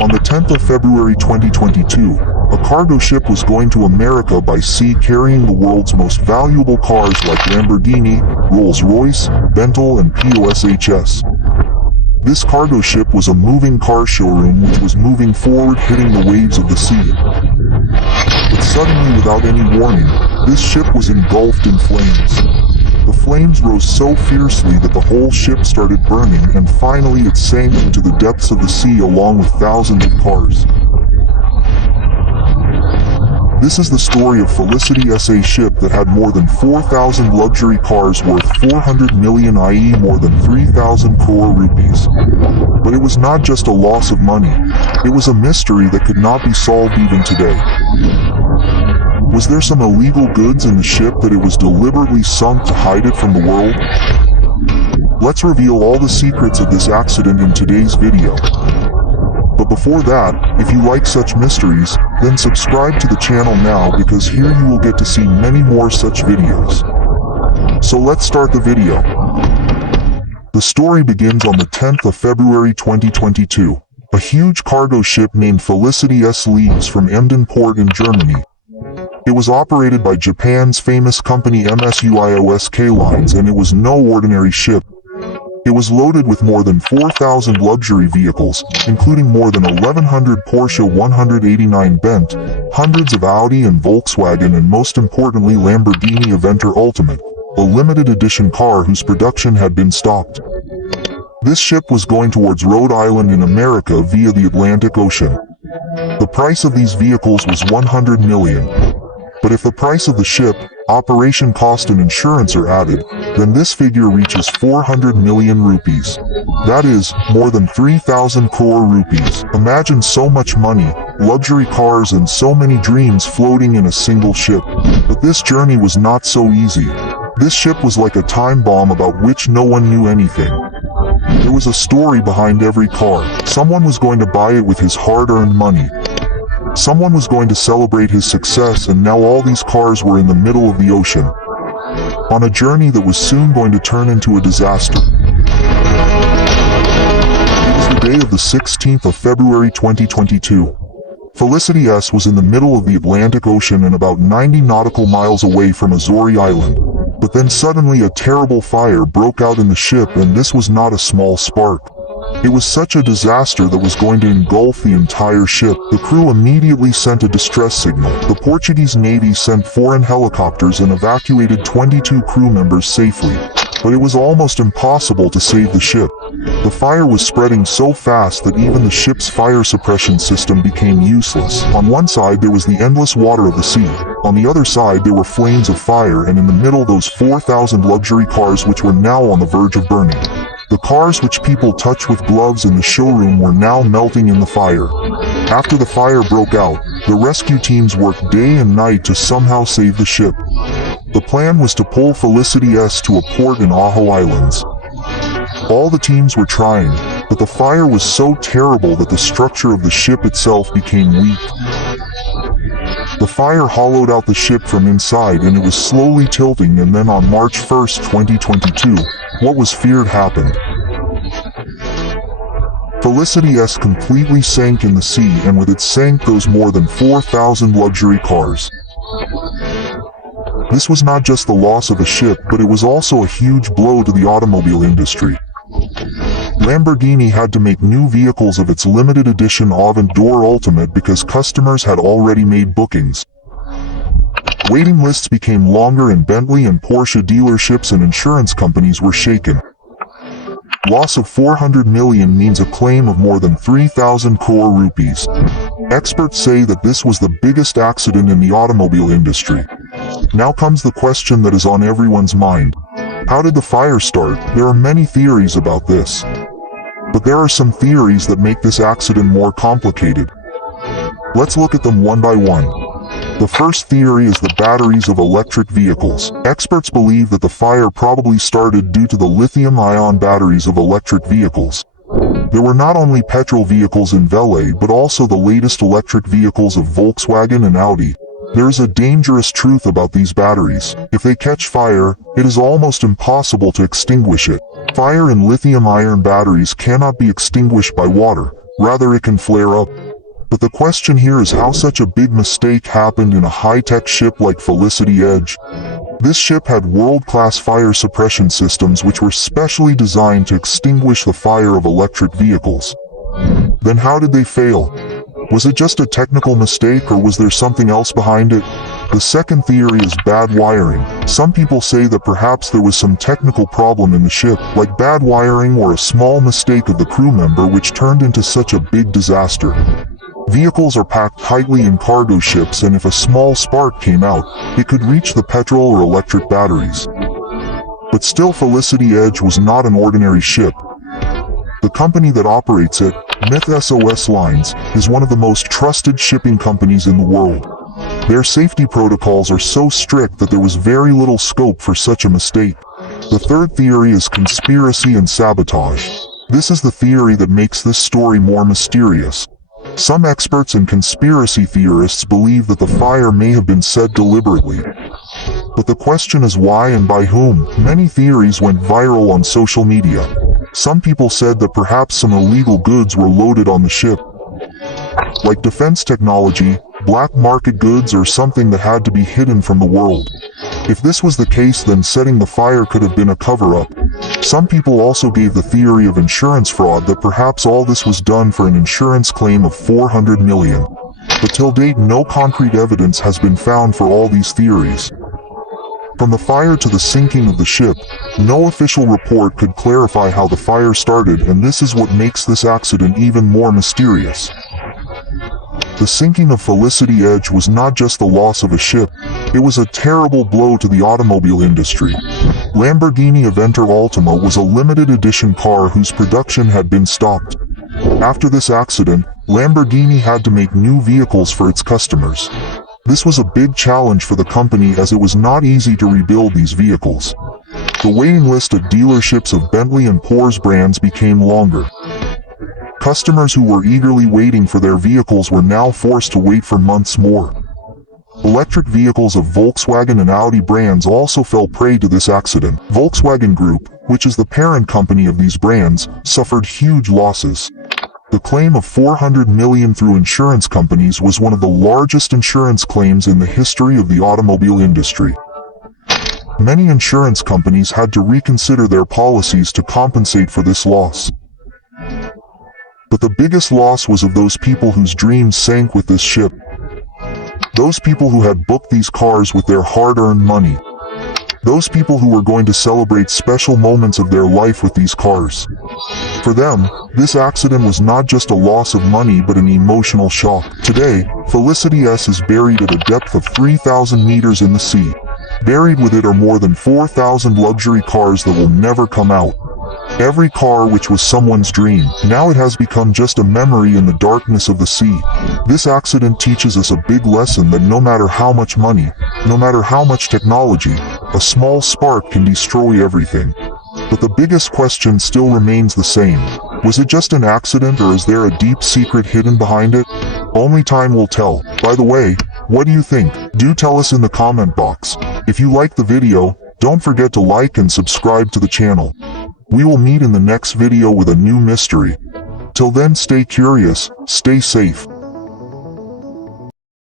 On the 10th of February 2022, a cargo ship was going to America by sea carrying the world's most valuable cars like Lamborghini, Rolls-Royce, Bentley and POSHS. This cargo ship was a moving car showroom which was moving forward hitting the waves of the sea. But suddenly, without any warning, this ship was engulfed in flames. The flames rose so fiercely that the whole ship started burning and finally it sank into the depths of the sea along with thousands of cars. This is the story of Felicity SA ship that had more than 4,000 luxury cars worth 400 million, i.e. more than 3,000 crore rupees. But it was not just a loss of money. It was a mystery that could not be solved even today. Was there some illegal goods in the ship that it was deliberately sunk to hide it from the world? Let's reveal all the secrets of this accident in today's video. But before that, if you like such mysteries, then subscribe to the channel now because here you will get to see many more such videos. So let's start the video. The story begins on the 10th of February 2022. A huge cargo ship named Felicity S leaves from Emden Port in Germany. It was operated by Japan's famous company MSUIOSK Lines and it was no ordinary ship. It was loaded with more than 4,000 luxury vehicles, including more than 1,100 Porsche 189 Bent, hundreds of Audi and Volkswagen and most importantly Lamborghini Aventador Ultimate, a limited edition car whose production had been stopped. This ship was going towards Rhode Island in America via the Atlantic Ocean. The price of these vehicles was 100 million. But if the price of the ship, operation cost and insurance are added, then this figure reaches 400 million rupees. That is, more than 3,000 crore rupees. Imagine so much money, luxury cars and so many dreams floating in a single ship. But this journey was not so easy. This ship was like a time bomb about which no one knew anything. There was a story behind every car. Someone was going to buy it with his hard-earned money. Someone was going to celebrate his success and now all these cars were in the middle of the ocean, on a journey that was soon going to turn into a disaster. It was the day of the 16th of February 2022. Felicity S was in the middle of the Atlantic Ocean and about 90 nautical miles away from Azori Island. But then suddenly a terrible fire broke out in the ship and this was not a small spark. It was such a disaster that was going to engulf the entire ship. The crew immediately sent a distress signal. The Portuguese Navy sent foreign helicopters and evacuated 22 crew members safely. But it was almost impossible to save the ship. The fire was spreading so fast that even the ship's fire suppression system became useless. On one side there was the endless water of the sea. On the other side there were flames of fire and in the middle those 4,000 luxury cars which were now on the verge of burning. The cars which people touch with gloves in the showroom were now melting in the fire. After the fire broke out, the rescue teams worked day and night to somehow save the ship. The plan was to pull Felicity S to a port in Aho Islands. All the teams were trying, but the fire was so terrible that the structure of the ship itself became weak. The fire hollowed out the ship from inside and it was slowly tilting, and then on March 1st, 2022, what was feared happened. Felicity S completely sank in the sea, and with it sank those more than 4,000 luxury cars. This was not just the loss of a ship, but it was also a huge blow to the automobile industry. Lamborghini had to make new vehicles of its limited edition Aventador Ultimate because customers had already made bookings. Waiting lists became longer and Bentley and Porsche dealerships and insurance companies were shaken. Loss of 400 million means a claim of more than 3,000 crore rupees. Experts say that this was the biggest accident in the automobile industry. Now comes the question that is on everyone's mind. How did the fire start? There are many theories about this. But there are some theories that make this accident more complicated. Let's look at them one by one. The first theory is the batteries of electric vehicles. Experts believe that the fire probably started due to the lithium-ion batteries of electric vehicles. There were not only petrol vehicles in Velay but also the latest electric vehicles of Volkswagen and Audi. There is a dangerous truth about these batteries. If they catch fire, it is almost impossible to extinguish it. Fire in lithium-ion batteries cannot be extinguished by water. rather it can flare up. But the question here is how such a big mistake happened in a high-tech ship like Felicity Edge. This ship had world-class fire suppression systems which were specially designed to extinguish the fire of electric vehicles. Then how did they fail? Was it just a technical mistake, or was there something else behind it? The second theory is bad wiring. Some people say that perhaps there was some technical problem in the ship, like bad wiring or a small mistake of the crew member which turned into such a big disaster. Vehicles are packed tightly in cargo ships, and if a small spark came out, it could reach the petrol or electric batteries. But still, Felicity Edge was not an ordinary ship. The company that operates it, SOS Lines, is one of the most trusted shipping companies in the world. Their safety protocols are so strict that there was very little scope for such a mistake. The third theory is conspiracy and sabotage. This is the theory that makes this story more mysterious. Some experts and conspiracy theorists believe that the fire may have been set deliberately. But the question is why and by whom? Many theories went viral on social media. Some people said that perhaps some illegal goods were loaded on the ship, like defense technology, black market goods, or something that had to be hidden from the world. If this was the case, then setting the fire could have been a cover-up. Some people also gave the theory of insurance fraud, that perhaps all this was done for an insurance claim of $400 million. But till date, no concrete evidence has been found for all these theories. From the fire to the sinking of the ship, no official report could clarify how the fire started, and this is what makes this accident even more mysterious. The sinking of Felicity Edge was not just the loss of a ship, it was a terrible blow to the automobile industry. Lamborghini Aventador Ultima was a limited edition car whose production had been stopped. After this accident, Lamborghini had to make new vehicles for its customers. This was a big challenge for the company, as it was not easy to rebuild these vehicles. The waiting list at dealerships of Bentley and Porsche brands became longer. Customers who were eagerly waiting for their vehicles were now forced to wait for months more. Electric vehicles of Volkswagen and Audi brands also fell prey to this accident. Volkswagen Group, which is the parent company of these brands, suffered huge losses. The claim of $400 million through insurance companies was one of the largest insurance claims in the history of the automobile industry. Many insurance companies had to reconsider their policies to compensate for this loss. But the biggest loss was of those people whose dreams sank with this ship. Those people who had booked these cars with their hard-earned money. Those people who were going to celebrate special moments of their life with these cars. For them, this accident was not just a loss of money but an emotional shock. Today, Felicity S is buried at a depth of 3,000 meters in the sea. Buried with it are more than 4,000 luxury cars that will never come out. Every car which was someone's dream, now it has become just a memory in the darkness of the sea. This accident teaches us a big lesson that no matter how much money, no matter how much technology, a small spark can destroy everything. But the biggest question still remains the same. Was it just an accident, or is there a deep secret hidden behind it? Only time will tell. By the way, what do you think? Do tell us in the comment box. If you liked the video, don't forget to like and subscribe to the channel. We will meet in the next video with a new mystery. Till then, stay curious, stay safe.